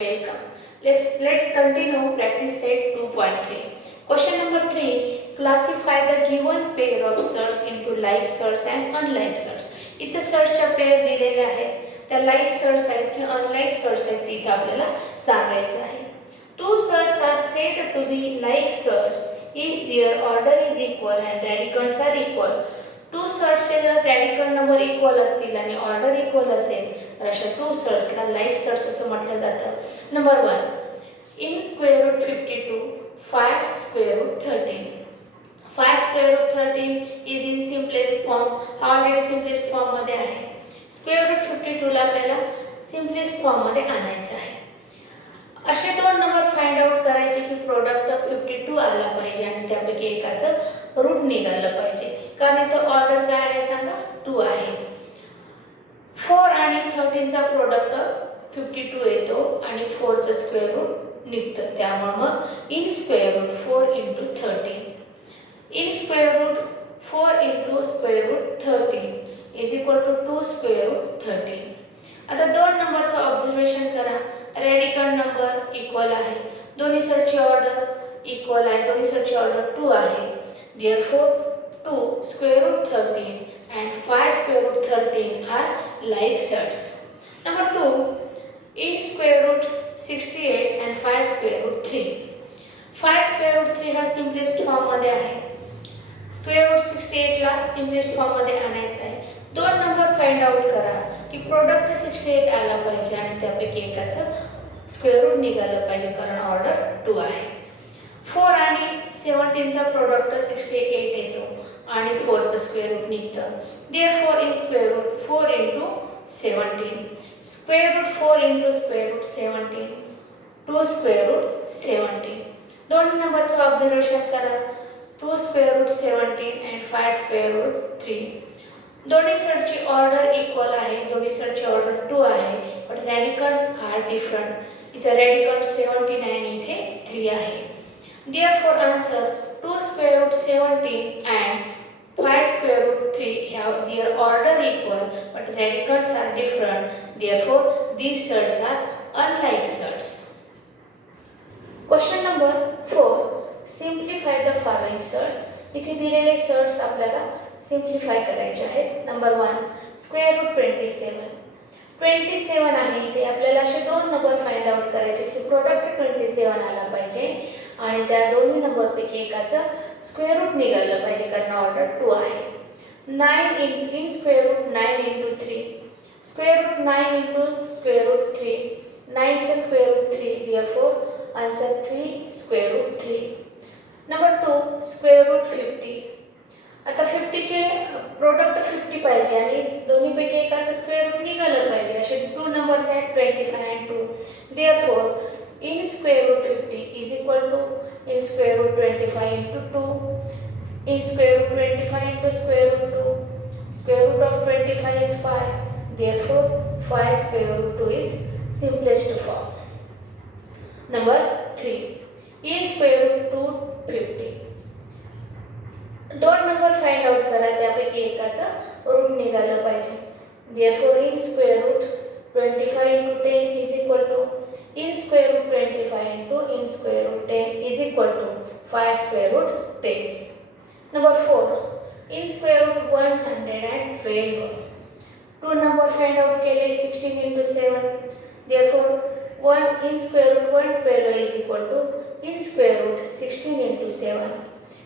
Welcome. Let's continue practice set 2.3. Question number 3. Classify the given pair of search into like search and unlike search. इथे searchच्या pair दिलेल्या आहेत. त्या like search आहेत की unlike search आहेत ते इथे आपल्याला सांगायचं आहे. Two searches are said to be like search if their order is equal and predicates are equal. To सर्चचे जर प्रेडिकट नंबर इक्वल असतील आणि ऑर्डर इक्वल असेल तर अशा टू सर्चला लाईक सर्च असं म्हटलं जातं. Number 1 in square root 52 5 square root 13. 5 square root 13 is in simplest form. हा ऑलरेडी सिम्पलेस्ट फॉर्म मध्ये आहे. स्क्वेअर रूट 52 ला आपल्याला सिम्पलेस्ट फॉर्म मध्ये आणायचं आहे. असे दोन नंबर फाइंड आउट करायचे की प्रोडक्ट 52 आला पाहिजे आणि त्यापैकी एकाचं रूट निघालं पाहिजे. कारण इथं ऑर्डर काय आहे सांगा 2 आहे. 4 आणि 13 चा प्रोडक्ट 52 येतो आणि 4 चं स्क्वेअर रूट निघतं. त्यामुळे मग in square root 4 into 13 in square root 4 into square root 13 is equal to 2 square root 13. आता दोन नंबरचं ऑब्झर्वेशन करा. रेडिकल नंबर इक्वल आहे. दोन्ही सर्चची ऑर्डर इक्वल आहे. दोन्ही सर्चची ऑर्डर 2 आहे. Therefore 2 square root 13 and 5 square root 13 are like search. Number 2 in square root 68 and 5 square root 3. 5 square root 3 हा simplest form मध्ये आहे. square root 68 ला simplest form मध्ये आणायचा आहे. दोन नंबर फाइंड आउट करा की प्रोडक्ट 68 आला पाहिजे आणि त्यापैकी एकाचं स्क्वेअर रूट निघालं पाहिजे कारण ऑर्डर 2 आहे. 4 आणि 17 चा प्रोडक्ट 68 येतो आणि 4 चं स्क्वेअर रूट निघतं. Therefore in square root 4 into 17 square root 4 into square root 17 2 square root 17. दोन नंबरचं ऑब्झर्वेशन करा. 2 square root 17 and 5 square root 3. दोन्ही सर्चची ऑर्डर इक्वल आहे. दोन्ही सर्चची ऑर्डर 2 आहे. But radicals are different. इथे रॅडिकल 17 आणि इथे 3 आहे. Therefore answer 2 square root 17 and 5 square root 3 have their order equal but radicals are different. Therefore these searches are unlike searches. Question number 4. Simplify the following searches. इथे दिलेले searches आपल्याला simplify करायचे आहेत. Number 1 square route 27 आहे. इथे आपल्याला असे दोन नंबर फाइंड आउट करायचे की प्रोडक्ट 27 आला पाहिजे आणि त्या दोन्ही नंबरपैकी एकाचं स्क्वेअर रूट निघालं पाहिजे कारण ऑर्डर 2 आहे. 9 in square root 9 into 3 square root 9 into square root 3 9 चं square root 3. Therefore answer 3 square root 3. Number 2 square root 50. आता 50 चे प्रोडक्ट 50 पाहिजे आणि दोन्हीपैकी एकाचं स्क्वेअर रूट निघालं पाहिजे. असे 2 नंबर्स आहेत 25 and 2. Therefore in square root 50 is equal to in square root 25 into 2 in square root 25 into square root 2. Square root of 25 is 5. Therefore 5 square root 2 is simplest form. Number 3 in square root 250. दोन number find out करा. त्यापैकी एकाचं route निघालं पाहिजे. Therefore in square root 25 into 10 is equal to in square root 25 into in square root 10 is equal to 5 square root 10. Number 4 in square root 112. Two number find out केले 16 into 7. Therefore 1 in square root 112 is equal to in square root 16 into 7.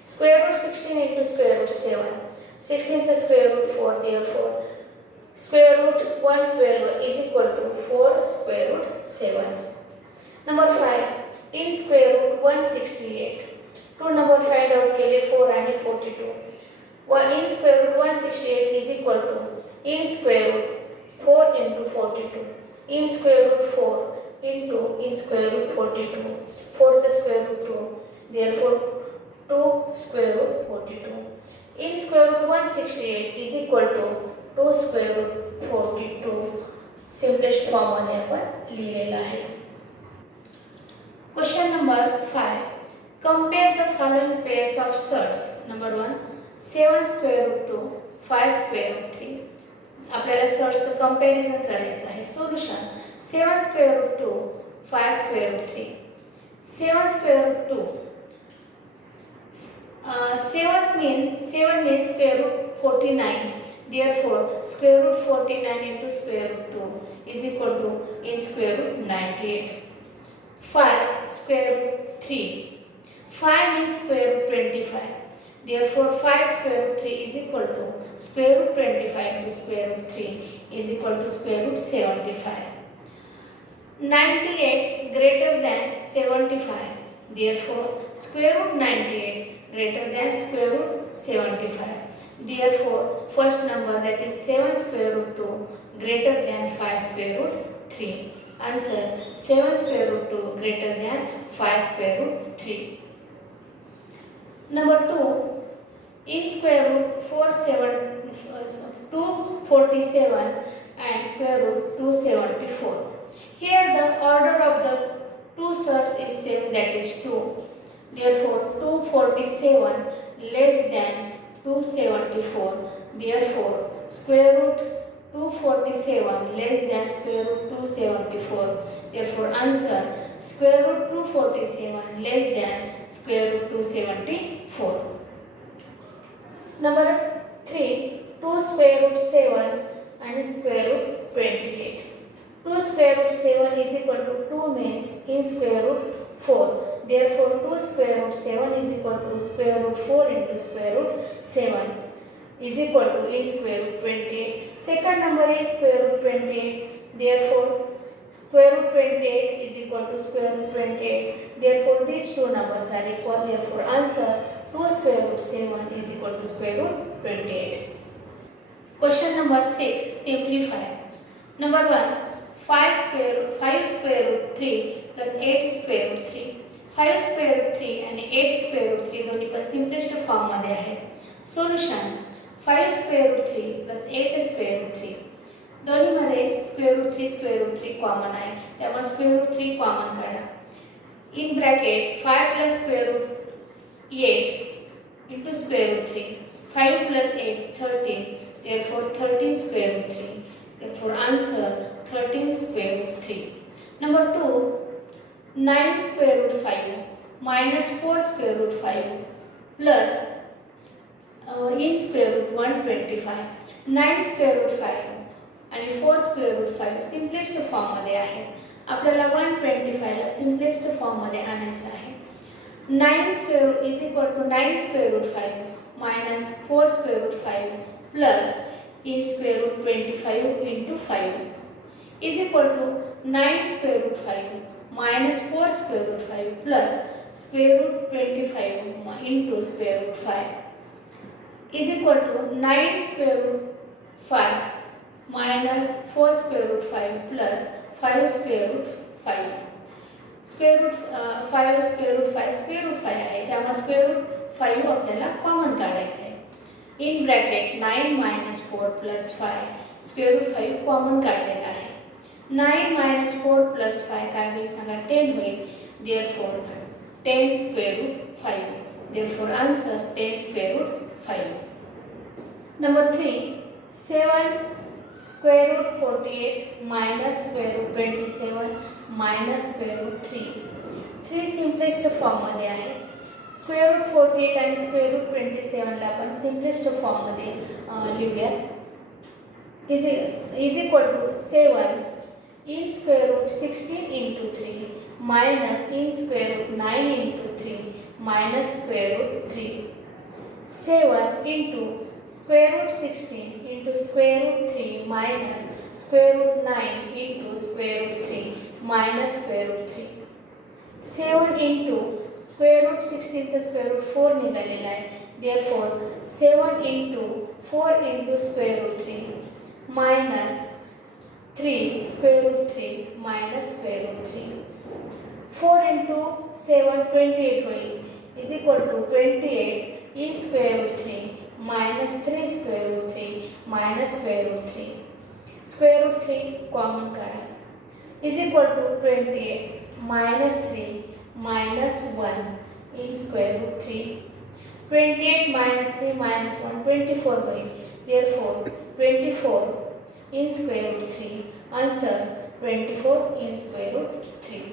Square root 16 into square root 7. 16 चा square root 4. Therefore square root 112 is equal to 4 square root 7. Number 5 in square root 168. Two number find out केले 4 आणि 42. 1 in square root 168 is equal to in square root 4 into 42 in square root 4 into in square root 42. 4 चा square root 2. Therefore 2 square root 42. In square root 168 is equal to 2 square root 42. Simplest form मध्ये आपण लिहिलेला आहे. Question number 5. Compare the following pairs of searches. Number 1 7 square root 2 5 square root 3. आपल्याला सर्चचं comparison करायचं आहे. Solution 7 square root 2 5 square root 3. 7 square root 2. 7 means square root 49. Therefore, square root 49 into square root 2 is equal to in square root 98. 5 square root 3. 5 means square root 25. Therefore, 5 square root 3 is equal to square root 25 into square root 3 is equal to square root 75. 98 greater than 75. Therefore, square root 98 greater than square root 75. Therefore, first number, that is 7 square root 2 greater than 5 square root 3. Answer, 7 square root 2 greater than 5 square root 3. Number 2, in square root 247 and square root 274. Here the order of the two surds is same, that is 2. Therefore, 247 less than 274. Therefore, square root 247 less than square root 274. Therefore, answer, square root 247 less than square root 274. Number 3, 2 square root 7 and square root 28. 2 square root 7 is equal to 2 means in square root 4. Therefore, 2 square root 7 is equal to square root 4 into square root 7 is equal to in square root 28. Second number is square root 28. Therefore, square root 28 is equal to square root 28. Therefore, these two numbers are equal. Therefore, answer, 2 square root 7 is equal to square root 28. Question number 6. Simplify. Number 1. 5 square root 3 plus 8 square root 3. 5 square root 3 and 8 square root 3 दोन्ही पण simplest form मध्ये आहे. Solution, 5 square root 3 plus 8 square root 3. दोन्ही मध्ये square root 3 common आहे, त्यामुळे square root 3 common काढा. In bracket 5 plus square root 8 into square root 3. 5 plus 8 13. Therefore 13 square root 3. Therefore answer, 13 square root 3. Number 2, 9 square root 5 minus 4 square root 5 plus in square root 125. 9 square root 5 आणि 4 square root 5 simplest form मध्ये आहे. आपल्याला 125 ला simplest form मध्ये आणायचं आहे. 9 square root is equal to 9 square root 5 minus 4 square root 5 plus in square root 25 into 5 is equal to 9 square root 5 minus 4 square root 5 plus square root 25 into square root 5 is equal to 9 square root 5 minus 4 square root 5 plus 5 square root 5. Square root 5 square root 5 square root 5 आहे, त्यामुळे square root 5 आपल्याला common काढायचं आहे. In bracket 9 minus 4 plus 5 square root 5 common काढलेला आहे. 9 minus 4 plus 5 काय होईल सांगा, 10 होईल. Therefore 10 square root 5. Therefore answer, 10 square root 5. Number 3, 7 square root 48 minus square root 27 minus square root 3. 3 simplest form मध्ये आहे. स्क्वेअर रूट 48 आणि स्क्वेअर रूट 27 ला आपण सिम्पलेस्ट फॉर्म मध्ये लिहूया. Is equal to 7 in square root 16 into 3 minus in square root 9 into 3 minus square root 3. 7 into square root 16 into square root 3 minus square root 9 into square root 3 minus square root 3. 7 into square root 16 चा square root 4 निघालेला आहे. Therefore 7 into 4 into square root 3 minus 3 square root 3 minus square root 3. 4 into 7 28 होईल, is equal to 28 in square root 3 minus 3 square root 3 minus square root 3. Square root 3 common काढा, is equal to 28 minus 3 minus 1 in square root 3. 28 minus 3 minus 1 24 होईल. Therefore 24 in square root 3. Answer, 24 in square root 3.